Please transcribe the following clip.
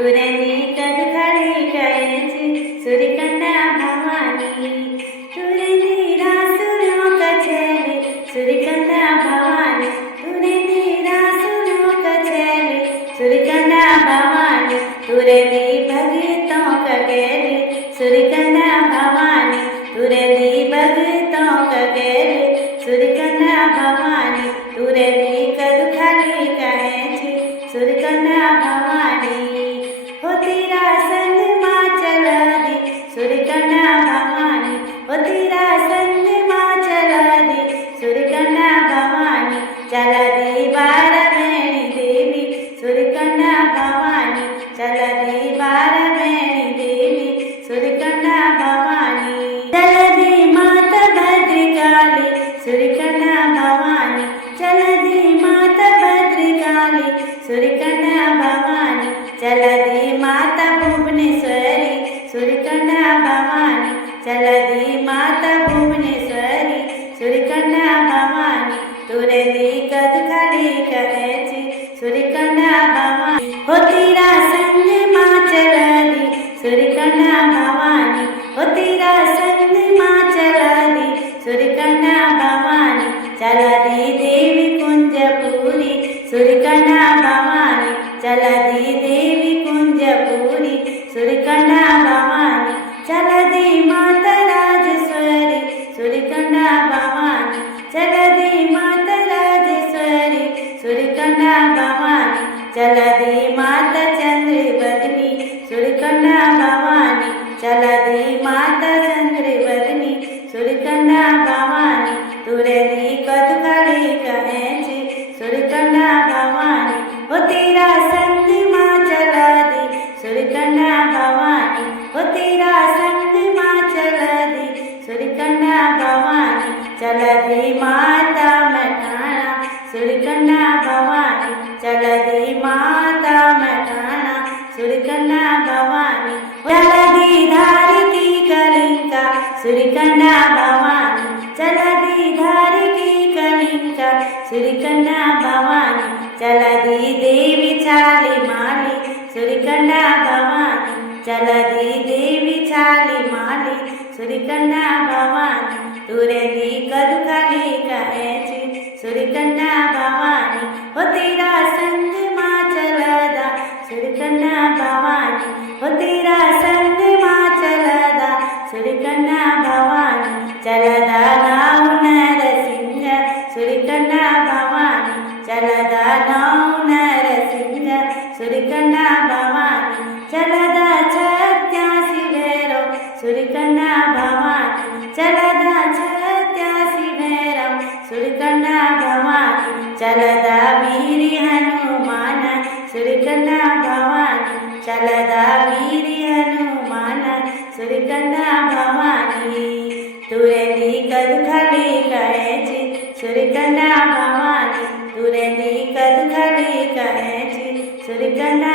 तुरनी कद खड़ी कहेची सुरकंडा भवानी तुरनी रासुरो कचेली सुरकंडा भवानी तुरनी रासुरो कचेली सुरकंडा भवानी तुरनी भगतों कगेली सुरकंडा भवानी तुरनी भगतों कगेली सुरकंडा भवानी तुरनी कद खड़ी कहेची सुरकंडा भवानी हो तेरा संग माँ चला दी सुरकंडा भवानी हो तेरा संग माँ चला दी सुरकंडा भवानी चला दी बार बेणी देवी सुरकंडा भवानी चला दी बार बेणी देवी सुरकंडा भवानी चला दी माता भद्रकाली सुरकंडा भवानी चला दी माता भद्रकाली सुरकंडा भवानी चला दी माता भुवनेश्वरी सुरकंडा भवानी चला दी माता भुवनेश्वरी सुरकंडा भवानी तुरनी कद खड़ी कहेची सुरकंडा भवानी हो तेरा संग माँ चला दी सुरकंडा भवानी हो तेरा संग माँ चला दी सुरकंडा भवानी चला दी देवी कुंजपुरी सुरकंडा भवानी चला दी देवी कुंजपुरी सुरकंडा भवानी चला दी माता राजेश्वरी सुरकंडा भवानी चला दी माता राजेश्वरी सुरकंडा भवानी चला दी माता चंद्रवदनी सुरकंडा भवानी चला दी माता चंद्रवदनी सुरकंडा भवानी तुरनी कद खड़ी कहेची सुरकंडा भवानी हो तेरा संग माँ चला दी सुरकंडा भवानी हो तेरा संग माँ चला दी सुरकंडा भवानी चला दी माता मठाना सुरकंडा भवानी चला दी माता मठाना सुरकंडा भवानी चला दी धार की कलिंका सुरकंडा भवानी चला दी धार की कलिंका सुरकंडा भवानी चला दी देवी छाली माली सुरकंडा भवानी चला दी देवी छाली माली सुरकंडा भवानी तुरनी कद खड़ी कहेची सुरकंडा भवानी हो तेरा संग माँ चला दा सुरकंडा भवानी हो तेरा संग माँ चला दा सुरकंडा भवानी चला दा नाव नरसिंह सुरकंडा भवानी चला दा नाव नरसिंह सुरकंडा भवानी चला दा छत्यासी भैरव सुरकंडा भवानी चला दा छत्यासी भैरव सुरकंडा भवानी चला दा वीर हनुमान सुरकंडा भवानी चला दा वीर हनुमान सुरकंडा भवानी तुरनी कद खड़ी कहेची सुरकंडा भवानी तुरनी कद खड़ी कहेची सुरकंडा